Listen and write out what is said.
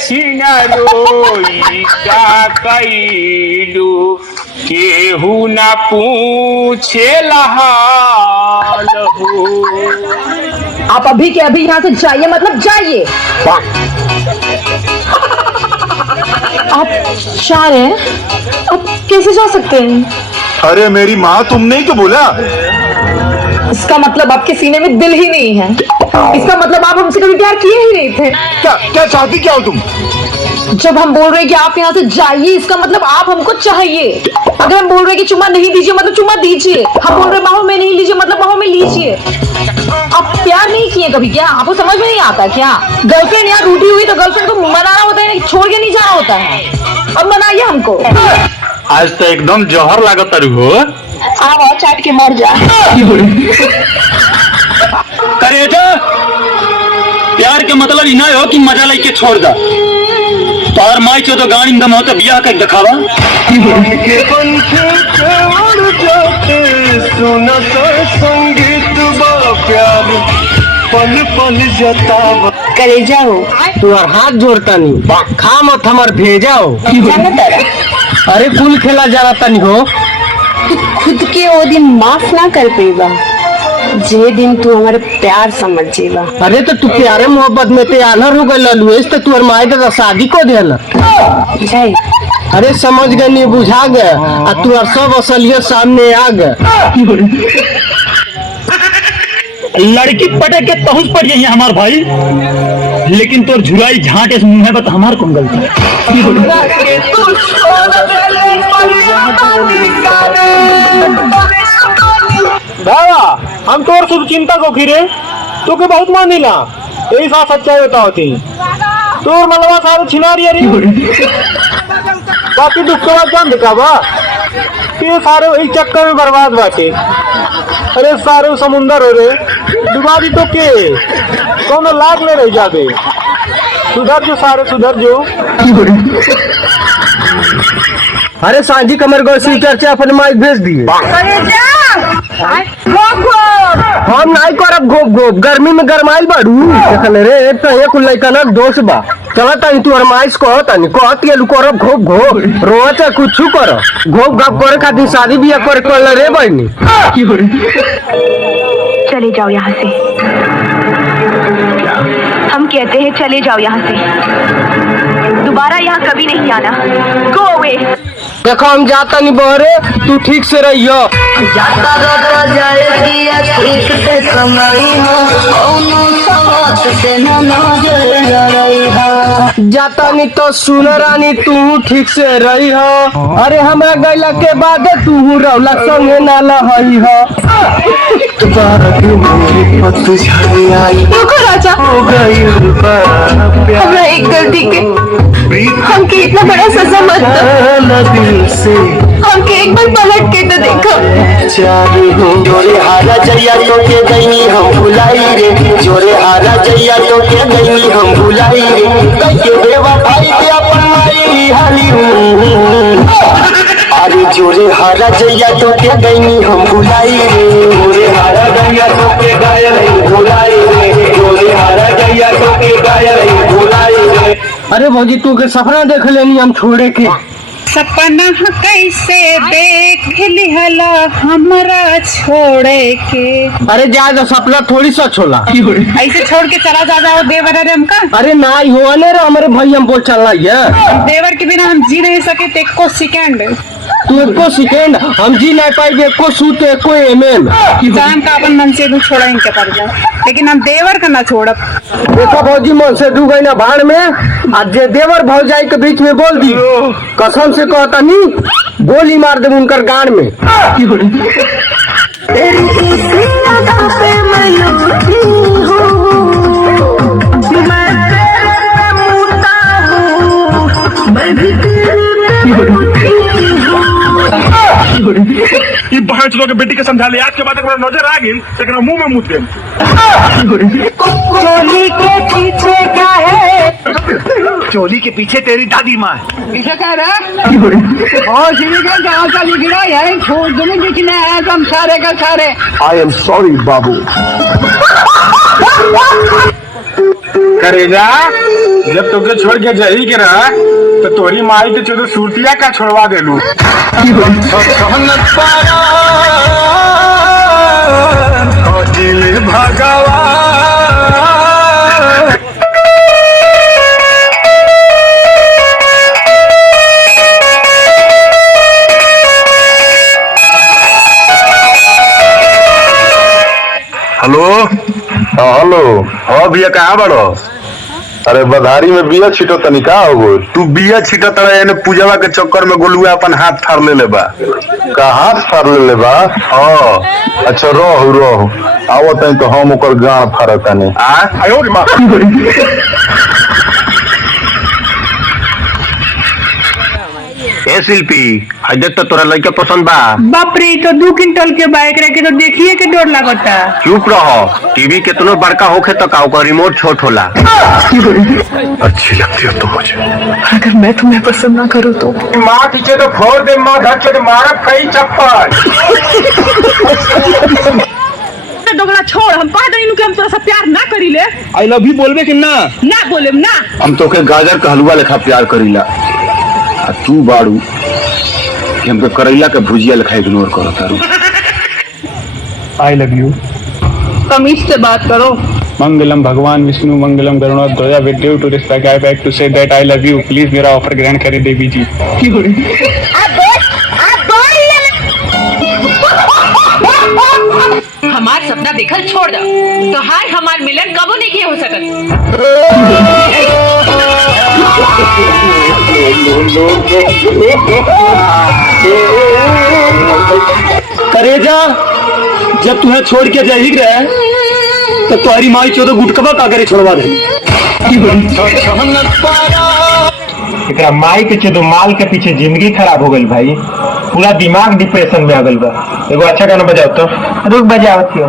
छिनरोई का कैलू केहू ना पूछे हाल हो। आप अभी के अभी यहाँ से जाइए, मतलब जाइए। आप जा रहे हैं? आप कैसे जा सकते हैं? अरे मेरी माँ, तुमने ही तो बोला। इसका मतलब आपके सीने में दिल ही नहीं है। इसका मतलब आप हमसे कभी प्यार किए ही नहीं थे। क्या क्या चाहती क्या हो तुम? जब हम बोल रहे हैं कि आप यहाँ से जाइए, इसका मतलब आप हमको चाहिए। अगर हम बोल रहे हैं कि चुम्मा नहीं दीजिए, मतलब चुम्मा दीजिए। हम बोल रहे हैं बाहों में नहीं लीजिए, मतलब बाहों में लीजिए। आप प्यार नहीं किए कभी क्या? आपको समझ में नहीं आता क्या? गर्लफ्रेंड यहाँ रूठी हुई तो गर्लफ्रेंड को मनाना होता है, छोड़ के नहीं जाना होता है। अब मनाइए हमको। आज तो एकदम जहर लागत तारू हो। आओ चाट के मर जा। करेजा, प्यार के मतलब इना हो कि मजा लेके छोड़ दा। तार माई चो तो गाड़ी दम हो तो बियाह कर दिखावा। पल पल जतावा कलेजा हो, तुम्हार हाथ जोड़ता नहीं, खा मत हमार भेजा हो। अरे कुल खेला जा रहा नहीं हो। तू खुद के वो दिन माफ ना कर पेगा जे दिन तू हमारे प्यार समझ जेगा। अरे तो तू प्यारे मोहब्बत में ते आनर हो गए ललुएस तो तुअर माई दादा शादी को देना। अरे समझ गए नहीं, बुझा गए आ तुअर सब असलियत सामने आ गए। लड़की पटे के तहुस पड़ गई है हमार भाई, लेकिन तोर झुराई झांटे से मुंह है बता हमार कौन गलती है। बाबा हम तोर शुभ चिंता को खिरे तो के बहुत मानिला, यही सा सच्चाई बताओ थी। तोर मलवा सारे छिनारी अरे बाकी दुष्कर्म जान दिखावा, ये सारे वही चक्कर में बर्बाद बाटे। अरे सारे समुंदर हो रे, डुबा दी तो के कौन लाग ले रह जाबे। सुधर जो सारे, सुधर जो। अरे सांझी कमर गोसी चर्चा अपने माइक भेज दिए। हम नहीं करब घोप घोप, गर्मी में गरमाइल बाड़ू देखल रे तो एक लइका ना दोष बा। चला तानी तू अरमाइश कह तानी कहती है करब घोप घोप, रोआ चाहे कुछ कर घोप घाप करे खातिर शादी बियाह करे कर रे बहनी। चले जाओ यहाँ से, हम कहते हैं चले जाओ यहाँ से, दोबारा यहाँ कभी नहीं आना। Go away. देखो हम जाता नहीं बहरे, तू ठीक से रहियो। जाता रहता जाएगी ठीक से कमाई से जाता नहीं तो सुन रानी तू ठीक से रही हो। अरे हमरा गैला के बाद तू रौला संगे ना लहई हो। राजा हमरा एक गलती के हमके इतना बड़ा सजा मत दो। हमके एक बार पलट के तो देखो। जोरे हारा जैया तो के गई हम भुलाई रे, जोरे हारा जैया तो के गई हम भुलाई रे, कैके बेवफाई पे अपन माई हाली। अरे जोरे हारा जैया तो के गई हम भुलाई रे, जोरे हारा जैया तो के गई भुलाई रे, जोरे हारा जैया तो के गई भुलाई रे। अरे भौजी तू के सपना देख लेनी हम छोड़े के। सपना कैसे देख लिहला हमरा छोड़े के। अरे जा सपना थोड़ी सा छोला ऐसे छोड़ के चला जा जाओ देवर। अरे हमका अरे ना ही हो रे हमारे भाई हम बोल चल रही है। देवर के बिना हम जी नहीं सके थे एको सेकंड। तू एको सेकंड हम जी नहीं पाएंगे, एको सूत एको एमएम जान का अपन मन से छोड़ा इनके पर जा, लेकिन हम देवर का ना छोड़ब। देखो भौजी मन से डूब गई ना भाड़ में, आज जे देवर भौजाई के बीच में बोल दी कसम से कहता नहीं गोली मार दे उनकर गान में। ये पांच लोग बेटी के समझा ले, आज के बाद अगर नजर आ गई तो मुंह में मुद दे। चोली के पीछे क्या है? चोली के पीछे तेरी दादी माँ है। इसे कह रहा और सीढ़ी के जहाँ का लिखना है छोड़ दो लिखना है हम सारे का सारे। आई एम सॉरी बाबू। करेजा जब तुमके छोड़ के जाही के रहा तो तोरी माई के चलो सूटिया का छोड़वा देलू भगवान हेलो हेलो हाँ भैया कहाँ बड़ो? अरे बधारी में बिया छिटो तनी का हो गो? तू बिया छिटो तड़ा यानी पूजवा के चक्कर में गोलुआ अपन हाथ फाड़ ले बा। का हाथ फाड़ ले बा? हाँ अच्छा रहो रहो आओ तनी तो हम ओकर गांड फाड़ तनी आयो रे मां। ए शिल्पी हजत तो तोरा लड़का पसंद बा? बाप रे तो 2 क्विंटल के बाइक रखे तो देखिए के डर लगता। चुप रहो, टीवी कितनो बड़का होखे तो का ओकर रिमोट छोट होला। अच्छी लगती हो तो मुझे। अगर मैं तुम्हें पसंद ना करूँ तो माँ पीछे तो फोड़ दे माँ घर चोट मारब कई चप्पल दोगला छोड़ हम कह दई कि हम तोरा से प्यार ना करीले। आई लव यू बोलबे कि ना? ना बोलेम ना। हम तो के गाजर का हलवा लेखा प्यार करीला आ तू बाड़ू कि हमके करैला के भुजिया लेखा इग्नोर करो तारू। I love you. तमीज से बात करो। मंगलम भगवान विष्णु मंगलम गरुणोध्वजा with due to respect I beg to say that I love you please मेरा ऑफर ग्रहण करें देवी जी। हमार सपना देखल छोड़ दो तो हाय हमार मिलन कबो नहीं किया हो सकत। करेजा जब तुम्हें छोड़ के जाही रहे तो तुम्हारी माई चौदह गुटकबा का करे छोड़वा दे। एकरा माई के चेदो माल के पीछे जिंदगी खराब हो गई भाई, पूरा दिमाग डिप्रेशन में आ गई बा। एगो अच्छा गाना बजाओ तो। रुक बजाओ थियो।